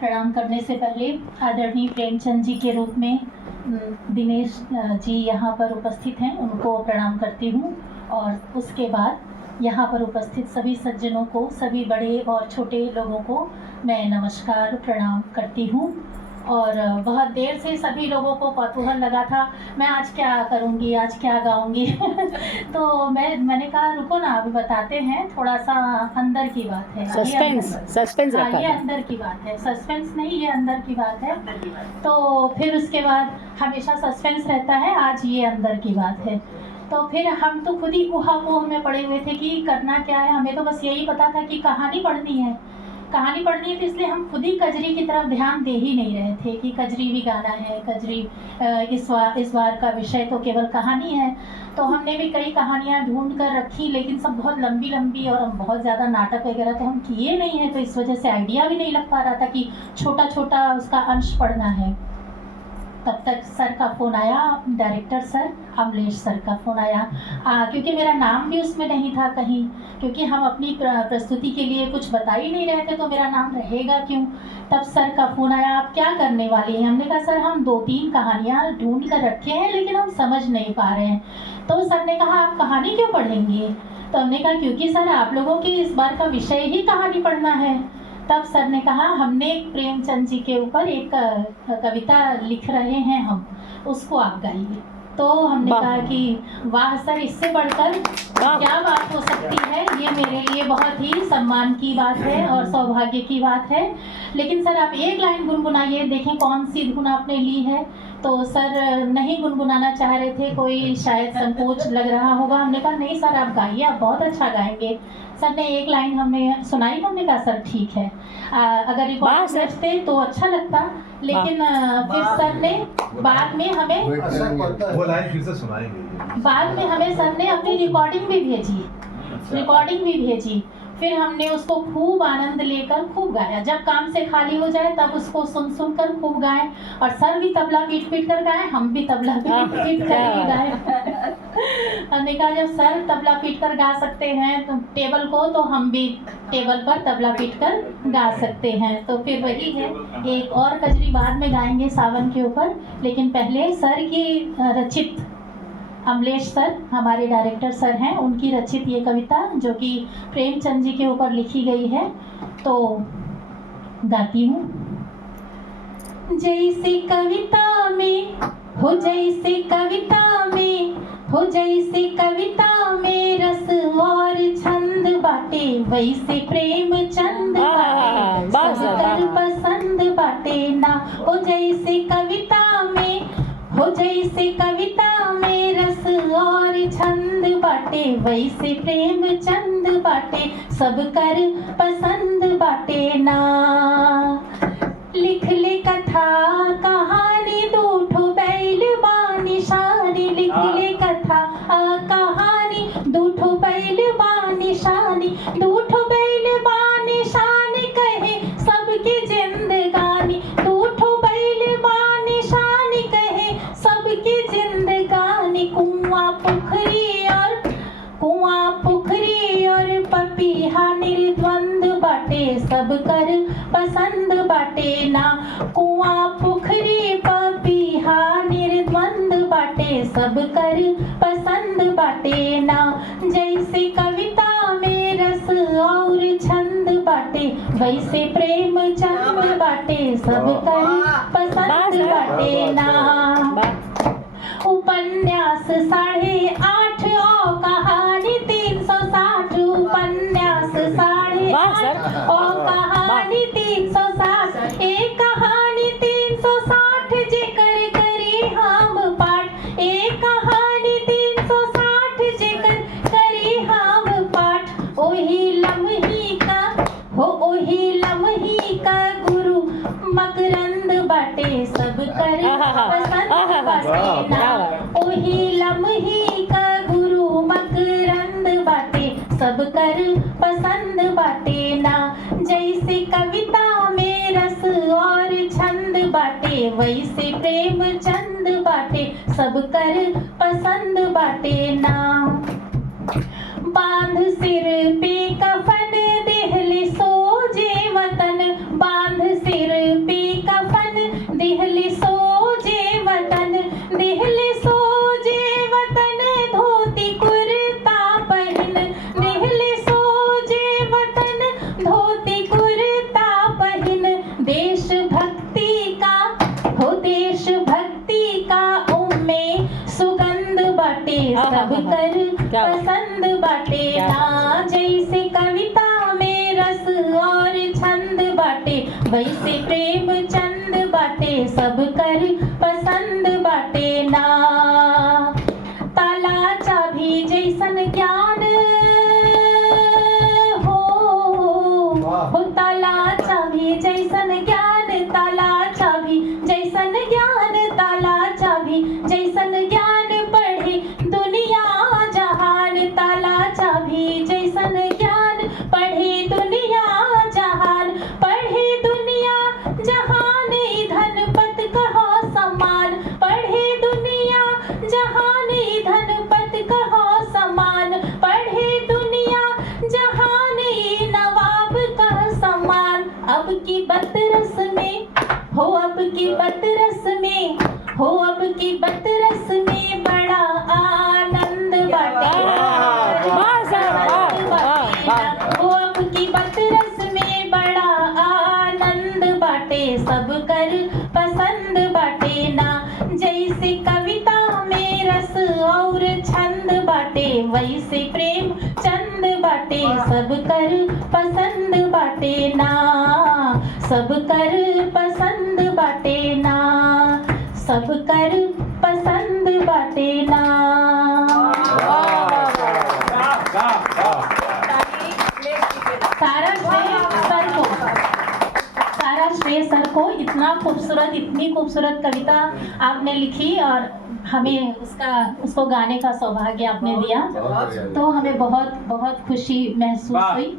प्रणाम करने से पहले आदरणीय प्रेमचंद जी के रूप में दिनेश जी यहाँ पर उपस्थित हैं, उनको प्रणाम करती हूँ। और उसके बाद यहाँ पर उपस्थित सभी सज्जनों को, सभी बड़े और छोटे लोगों को मैं नमस्कार प्रणाम करती हूँ। और बहुत देर से सभी लोगों को कौतूहल लगा था मैं आज क्या करूँगी, आज क्या गाऊँगी तो मैंने कहा रुको ना, अभी बताते हैं, थोड़ा सा अंदर की बात है। सस्पेंस रखा ये अंदर की बात है, सस्पेंस नहीं, ये अंदर की बात है। तो फिर उसके बाद हमेशा सस्पेंस रहता है, आज ये अंदर की बात है। तो फिर हम तो खुद ही ऊहापोह में पड़े हुए थे कि करना क्या है। हमें तो बस यही पता था कि कहानी पढ़नी है, तो इसलिए हम खुद ही कजरी की तरफ ध्यान दे ही नहीं रहे थे कि कजरी भी गाना है। कजरी इस बार का विषय तो केवल कहानी है। तो हमने भी कई कहानियाँ ढूंढ कर रखी, लेकिन सब बहुत लंबी लंबी और बहुत ज़्यादा नाटक वगैरह तो हम किए नहीं हैं, तो इस वजह से आइडिया भी नहीं लग पा रहा था कि छोटा छोटा उसका अंश पढ़ना है। तब तक सर का फ़ोन आया, डायरेक्टर सर अमलेश सर का फ़ोन आया, क्योंकि मेरा नाम भी उसमें नहीं था कहीं, क्योंकि हम अपनी प्रस्तुति के लिए कुछ बता ही नहीं रहे थे, तो मेरा नाम रहेगा क्यों। तब सर का फ़ोन आया, आप क्या करने वाली हैं। हमने कहा सर हम 2-3 कहानियाँ ढूंढ कर रखे हैं, लेकिन हम समझ नहीं पा रहे हैं। तो सर ने कहा आप कहानी क्यों पढ़ेंगे। तो हमने कहा क्योंकि सर आप लोगों के इस बार का विषय ही कहानी पढ़ना है। तब सर ने कहा हमने प्रेमचंद जी के ऊपर एक कविता लिख रहे हैं हम, उसको आप गाइए। तो हमने कहा कि वाह सर, इससे बढ़कर क्या बात हो सकती है। ये मेरे लिए बहुत ही सम्मान की बात है और सौभाग्य की बात है। लेकिन सर आप एक लाइन गुनगुनाइए, देखें कौन सी धुन आपने ली है। तो सर नहीं गुनगुनाना चाह रहे थे, कोई शायद संकोच लग रहा होगा। हमने कहा नहीं सर आप गाइए, आप बहुत अच्छा गाएंगे। सर ने एक लाइन हमने सुनाई, तो हमने कहा सर ठीक है, अगर रिकॉर्ड करते तो अच्छा लगता। लेकिन फिर सर ने बाद में हमें वो लाइन फिर से सुनाएंगे। बाद में हमें सर ने अपनी रिकॉर्डिंग भी भेजी। फिर हमने उसको खूब आनंद लेकर खूब गाया। जब काम से खाली हो जाए तब उसको सुन सुन कर खूब गाएं, और सर भी तबला पीट पीट कर गाएं, हम भी तबला पीट पीट कर गाएं। हमने कहा जब सर तबला पीट कर गा सकते हैं तो टेबल को, तो हम भी टेबल पर तबला पीट कर गा सकते हैं। तो फिर वही है, एक और कजरी बाद में गाएंगे सावन के ऊपर, लेकिन पहले सर की रचित, अमलेश सर हमारे डायरेक्टर सर हैं, उनकी रचित ये कविता जो कि प्रेमचंद जी के ऊपर लिखी गई है, तो गाती हूँ। जैसे कविता में हो, जैसे कविता में हो, जैसे कविता में रस और छंद बाटे, वैसे प्रेमचंद बाटे सबकर पसंद बाटे ना। हो जैसे कविता में हो, जैसे कविता में रस और छंद बाटे, वैसे प्रेमचंद बाटे सबकर पसंद बाटे ना। लिख ले कथा कहानी दूठो बैल बानी शानी, लिख ले कथा कहानी दूठो बैल बानी शानी, दूठो बैल बानी शानी कहे सबकी जिंदगानी, दूठो बैल बानी शानी कहे सबकी जिंदगानी। कुआं पुखरी और पपीहा निर्द्वंद बाटे, सबकर पसंद बाटे ना। कुआं पुखरी पपीहा निर्द्वंद बाटे, सबकर पसंद बाटे ना। जैसे कविता में रस और छंद बाटे, वैसे प्रेमचंद बाटे सबकर पसंद बाटे ना। उपन्यास 8.5 और कहानी 360, उपन्यास 8.5 और कहानी 360, एक कहानी 360 जेकर करी हम पाठ, एक कहानी 360 जेकर करी हम पाठ। ओही लम्ही का गुरु मकरंद बाटे, सबकर पसंद बाटे ना। ओही लम्ही का गुरु मकरंद बाटे, सबकर पसंद बाटे ना। जैसे कविता में रस और छंद बाटे, वैसे प्रेमचंद बाटे सबकर पसंद बाटे ना। बांध सिर पे कफन देहले सोजे वतन, बांध सिर वैसे प्रेम चंद बाटे सब कर पसंद बाटे ना। ताला चाभी जैसन ज्ञान हो ताला चाभी जैसन ज्ञान, ताला चाभी जैसन ज्ञान, ताला चाभी जैसन ज्ञान पढ़े दुनिया जहान। ताला चाभी जैसन ज्ञान पढ़े दुनिया जहान, पढ़े दुनिया जहान धन पत कहो समान, पढ़े दुनिया जहान धन पत कहो समान, पढ़े दुनिया जहान नवाब का समान। अब की बतरस में हो, अब की बतरस में हो, अब की बतरस में बड़ा आनंद बाटे हो, अब की बतरस में बड़ा आनंद बाटे सब कर पसंद बाटे ना। जैसे कविता में रस और छंद बाटे, वैसे प्रेम चंद बाटे सब कर पसंद बाटे ना, सब कर पसंद बाटे ना, सब कर पसंद बाटे ना। सारा श्रेय सर को, सारा श्रेय सर को। इतना खूबसूरत, इतनी खूबसूरत कविता आपने लिखी और हमें उसको गाने का सौभाग्य आपने दिया, तो हमें बहुत बहुत खुशी महसूस हुई।